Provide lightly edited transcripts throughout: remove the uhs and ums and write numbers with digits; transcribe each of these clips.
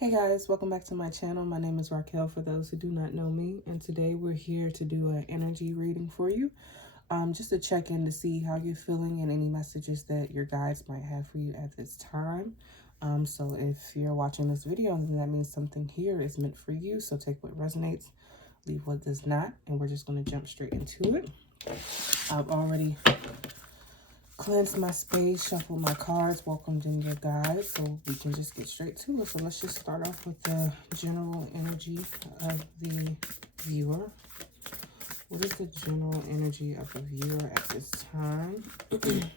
Hey guys, welcome back to my channel. My name is Raquel for those who do not know me, and today we're here to do an energy reading for you, just to check in to see how you're feeling and any messages that your guides might have for you at this time. So if you're watching this video, then that means something here is meant for you. So take what resonates, leave what does not, and we're just going to jump straight into it. I've already cleansed my space, shuffled my cards, welcomed in your guides, so we can just get straight to it. So let's just start off with the general energy of the viewer. What is the general energy of the viewer at this time? The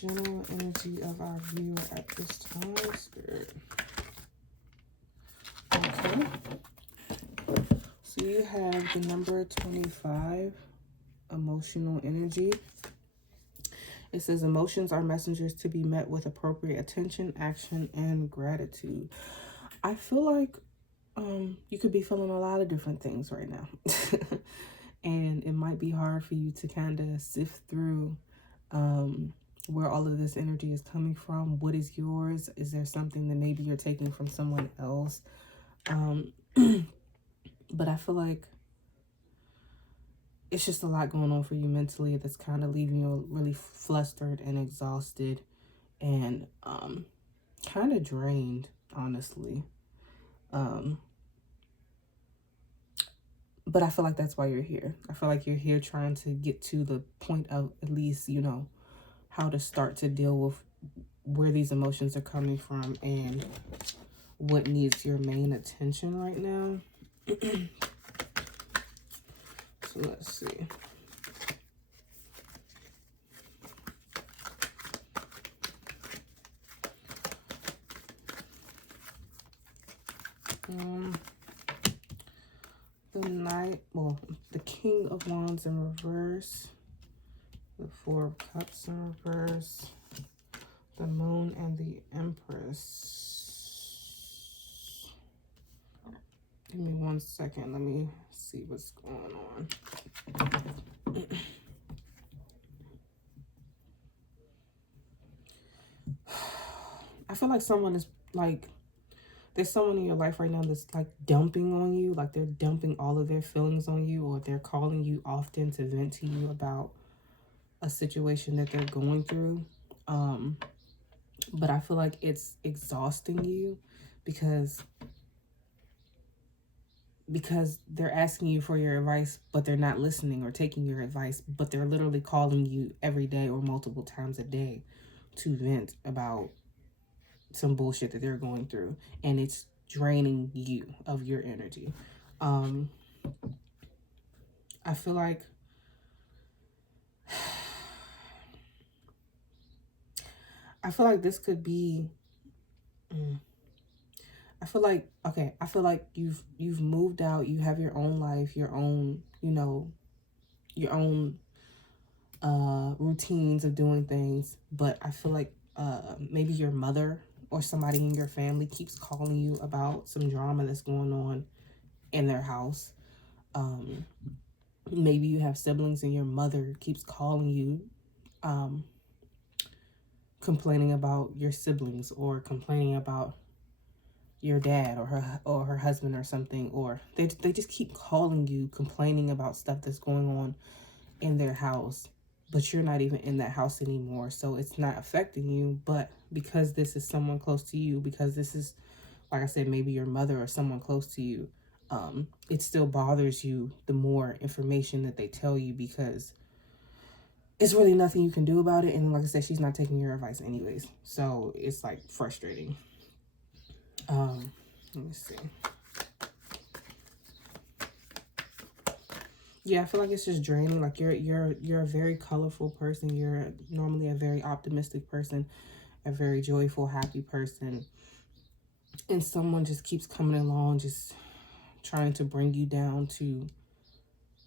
general energy of our viewer at this time, Spirit. Okay. So you have the number 25, emotional energy. It says emotions are messengers to be met with appropriate attention, action, and gratitude. I feel like you could be feeling a lot of different things right now. And it might be hard for you to kind of sift through where all of this energy is coming from. What is yours? Is there something that maybe you're taking from someone else? But I feel like it's just a lot going on for you mentally that's kind of leaving you really flustered and exhausted and kind of drained, honestly. But I feel like that's why you're here. I feel like you're here trying to get to the point of at least, you know, how to start to deal with where these emotions are coming from and what needs your main attention right now. So let's see. The Knight, well, the King of Wands in reverse, the Four of Cups in reverse, the Moon, and the Empress. Give me 1 second. Let me see what's going on. I feel like someone is like, there's someone in your life right now that's like dumping on you, like they're dumping all of their feelings on you, or they're calling you often to vent to you about a situation that they're going through. But I feel like it's exhausting you because they're asking you for your advice, but they're not listening or taking your advice, but they're literally calling you every day or multiple times a day to vent about some bullshit that they're going through, and it's draining you of your energy. I feel like this could be I feel like, okay, I feel like you've moved out, you have your own life, your own, you know, your own routines of doing things, but I feel like maybe your mother or somebody in your family keeps calling you about some drama that's going on in their house. Maybe you have siblings and your mother keeps calling you, complaining about your siblings or complaining about your dad or her husband or something, or they just keep calling you, complaining about stuff that's going on in their house, but you're not even in that house anymore, so it's not affecting you. But because this is someone close to you, because this is, like I said, maybe your mother or someone close to you, it still bothers you the more information that they tell you, because it's really nothing you can do about it. And like I said, she's not taking your advice anyways, so it's like frustrating. Let me see. Yeah, I feel like it's just draining. Like you're a very colorful person. You're normally a very optimistic person, a very joyful, happy person. And someone just keeps coming along, just trying to bring you down to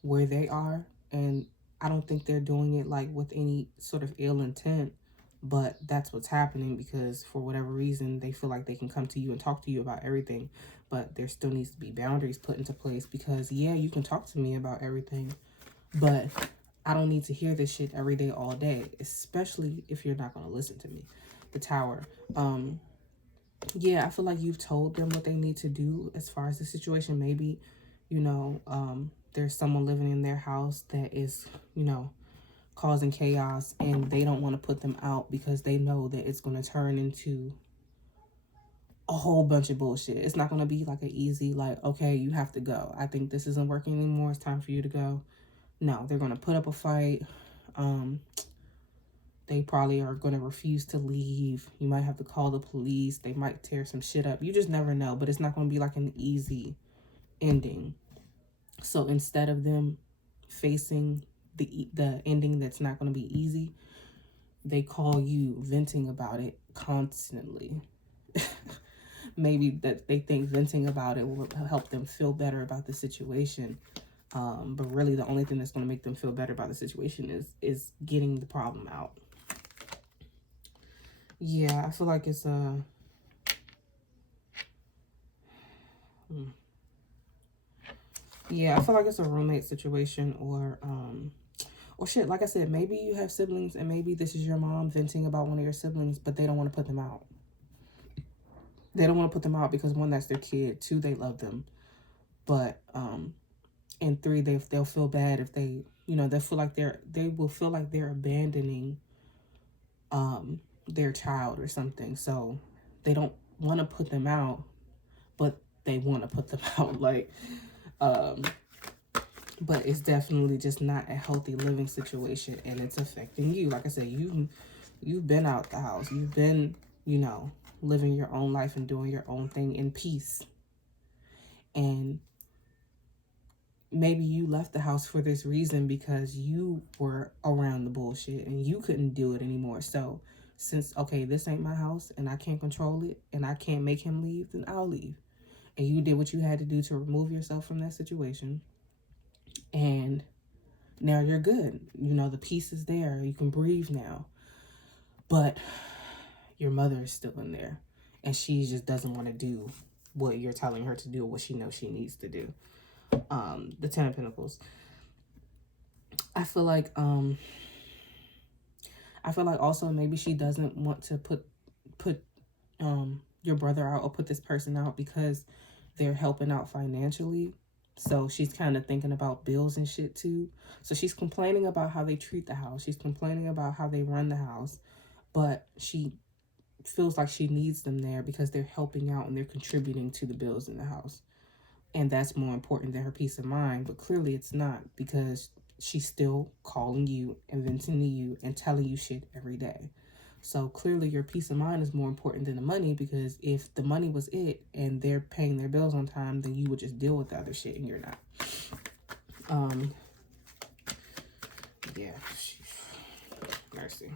where they are. And I don't think they're doing it like with any sort of ill intent, but that's what's happening because for whatever reason, they feel like they can come to you and talk to you about everything. But there still needs to be boundaries put into place, because yeah, you can talk to me about everything, but I don't need to hear this shit every day, all day, especially if you're not going to listen to me. The Tower. Yeah, I feel like you've told them what they need to do as far as the situation. Maybe, you know, there's someone living in their house that is, you know, causing chaos, and they don't want to put them out because they know that it's going to turn into a whole bunch of bullshit. It's not going to be like an easy, like, okay, you have to go. I think this isn't working anymore. It's time for you to go. No, they're going to put up a fight. They probably are going to refuse to leave. You might have to call the police. They might tear some shit up. You just never know, but it's not going to be like an easy ending. So instead of them facing the ending that's not going to be easy, they call you venting about it constantly. Maybe that they think venting about it will help them feel better about the situation. But really the only thing that's going to make them feel better about the situation is getting the problem out. Yeah, I feel like it's yeah, I feel like it's a roommate situation, or shit, like I said, maybe you have siblings and maybe this is your mom venting about one of your siblings, but they don't want to put them out. They don't want to put them out because, one, that's their kid, two, they love them, but and three, they'll feel bad if they, you know, they will feel like they're abandoning their child or something. So they don't want to put them out, but they want to put them out. Like, but it's definitely just not a healthy living situation, and it's affecting you. Like I said, you've been out the house. You've been, you know, living your own life and doing your own thing in peace. And maybe you left the house for this reason because you were around the bullshit and you couldn't do it anymore. So since, okay, this ain't my house and I can't control it and I can't make him leave, then I'll leave. And you did what you had to do to remove yourself from that situation. And now you're good. You know, the peace is there. You can breathe now. But your mother is still in there. And she just doesn't want to do what you're telling her to do, what she knows she needs to do. The Ten of Pentacles. I feel like also maybe she doesn't want to put your brother out or put this person out because they're helping out financially. So she's kind of thinking about bills and shit too. So she's complaining about how they treat the house. She's complaining about how they run the house. But she feels like she needs them there because they're helping out and they're contributing to the bills in the house. And that's more important than her peace of mind. But clearly it's not, because she's still calling you and venting to you and telling you shit every day. So clearly your peace of mind is more important than the money, because if the money was it and they're paying their bills on time, then you would just deal with the other shit, and you're not. Yeah. Mercy.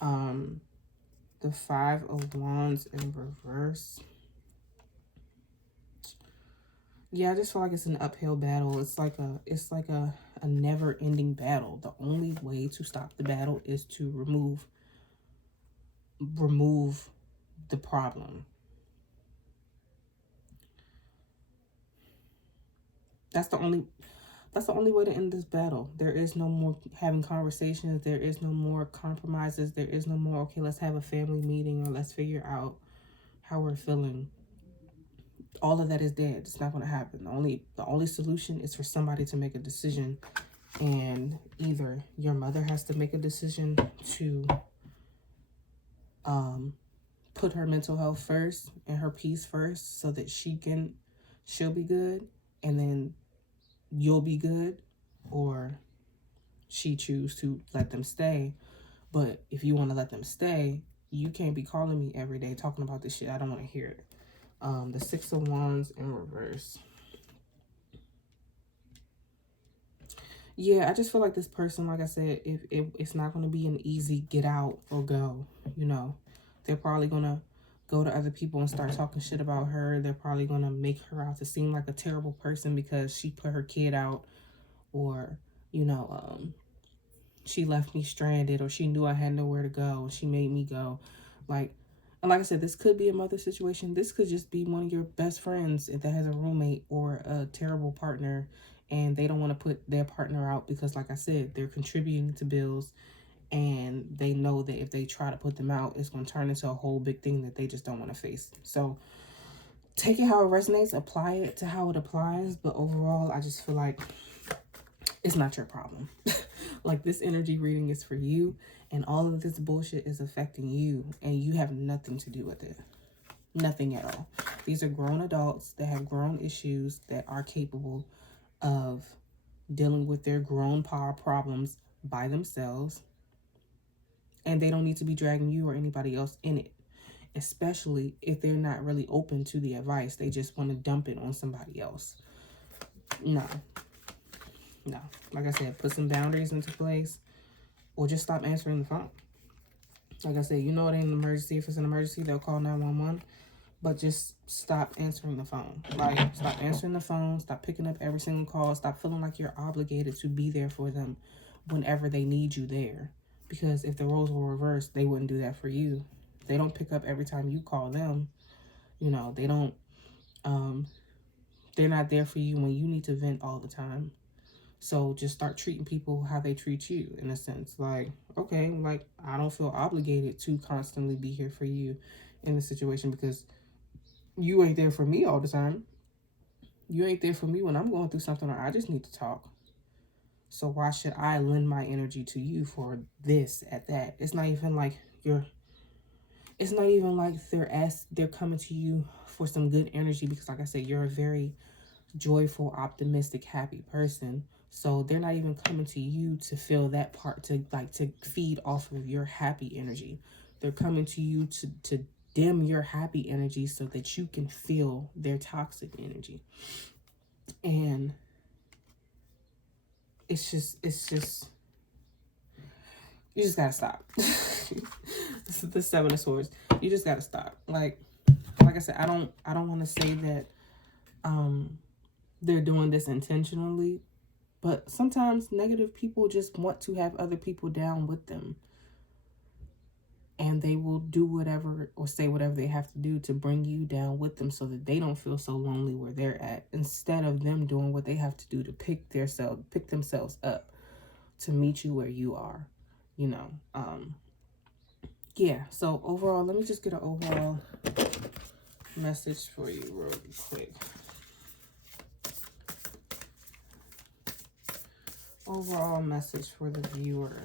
The Five of Wands in reverse. Yeah, I just feel like it's an uphill battle. It's like a never-ending battle. The only way to stop the battle is to remove the problem. That's the only way to end this battle. There is no more having conversations. There is no more compromises. There is no more, okay, let's have a family meeting or let's figure out how we're feeling. All of that is dead. It's not going to happen. The only solution is for somebody to make a decision, and either your mother has to make a decision to put her mental health first and her peace first so that she'll be good, and then you'll be good, or she choose to let them stay. But if you want to let them stay, you can't be calling me every day talking about this shit. I don't want to hear it. The Six of Wands in reverse. Yeah, I just feel like this person, like I said, it's not going to be an easy get out or go. You know, they're probably going to go to other people and start talking shit about her. They're probably going to make her out to seem like a terrible person because she put her kid out, or, you know, she left me stranded, or she knew I had nowhere to go and she made me go. And like I said, this could be a mother situation. This could just be one of your best friends that has a roommate or a terrible partner, and they don't want to put their partner out because, like I said, they're contributing to bills and they know that if they try to put them out, it's going to turn into a whole big thing that they just don't want to face. So take it how it resonates, apply it to how it applies, but overall, I just feel like it's not your problem. Like, this energy reading is for you, and all of this bullshit is affecting you, and you have nothing to do with it. Nothing at all. These are grown adults that have grown issues that are capable of dealing with their grown power problems by themselves, and they don't need to be dragging you or anybody else in it, especially if they're not really open to the advice. They just want to dump it on somebody else. No. Like I said, put some boundaries into place, or just stop answering the phone. Like I said, you know it ain't an emergency. If it's an emergency, they'll call 911. But just stop answering the phone. Like, stop answering the phone. Stop picking up every single call. Stop feeling like you're obligated to be there for them whenever they need you there. Because if the roles were reversed, they wouldn't do that for you. They don't pick up every time you call them. You know, they don't, they're not there for you when you need to vent all the time. So just start treating people how they treat you, in a sense. Like, okay, like, I don't feel obligated to constantly be here for you in the situation, because you ain't there for me all the time. You ain't there for me when I'm going through something or I just need to talk. So why should I lend my energy to you for this at that? It's not even like it's not even like they're coming to you for some good energy, because like I said, you're a very joyful, optimistic, happy person. So they're not even coming to you to feel that part, to feed off of your happy energy. They're coming to you to dim your happy energy so that you can feel their toxic energy. And it's just you just gotta stop. This is the Seven of Swords. You just gotta stop. Like I said, I don't want to say that they're doing this intentionally, but sometimes negative people just want to have other people down with them. And they will do whatever or say whatever they have to do to bring you down with them so that they don't feel so lonely where they're at, instead of them doing what they have to do to pick themselves up to meet you where you are, you know. Yeah, so overall, let me just get an overall message for you real quick. Overall message for the viewer.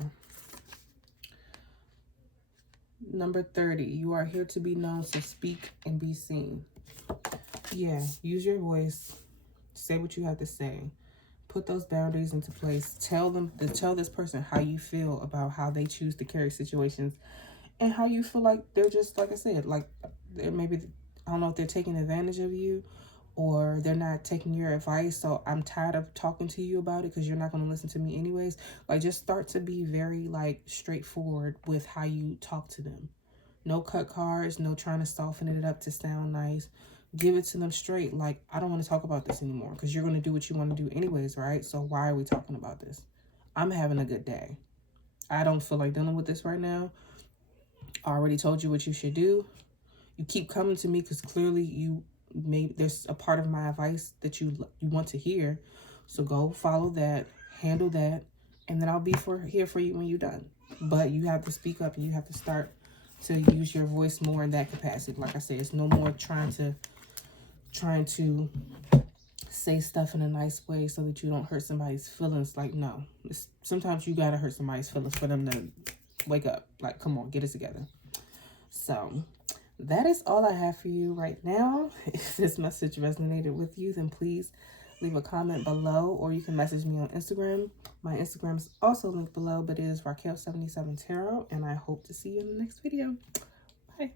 Number 30, you are here to be known, so speak and be seen. Yeah, use your voice. Say what you have to say. Put those boundaries into place. Tell this person how you feel about how they choose to carry situations, and how you feel like they're just, like I said, like they're maybe, I don't know if they're taking advantage of you or they're not taking your advice. So I'm tired of talking to you about it because you're not going to listen to me anyways. Like, just start to be very like straightforward with how you talk to them. No cut cards, no trying to soften it up to sound nice. Give it to them straight. Like, I don't want to talk about this anymore, because you're going to do what you want to do anyways, right? So why are we talking about this? I'm having a good day. I don't feel like dealing with this right now. I already told you what you should do. You keep coming to me because clearly there's a part of my advice that you want to hear. So go follow that, handle that, and then I'll be here for you when you're done. But you have to speak up, and you have to start to use your voice more in that capacity. Like I said, it's no more trying to say stuff in a nice way so that you don't hurt somebody's feelings. Like, no. Sometimes you gotta hurt somebody's feelings for them to wake up. Like, come on, get it together. So that is all I have for you right now. If this message resonated with you, then please leave a comment below, or you can message me on Instagram. My Instagram is also linked below, but it is Raquel77 Tarot, and I hope to see you in the next video. Bye.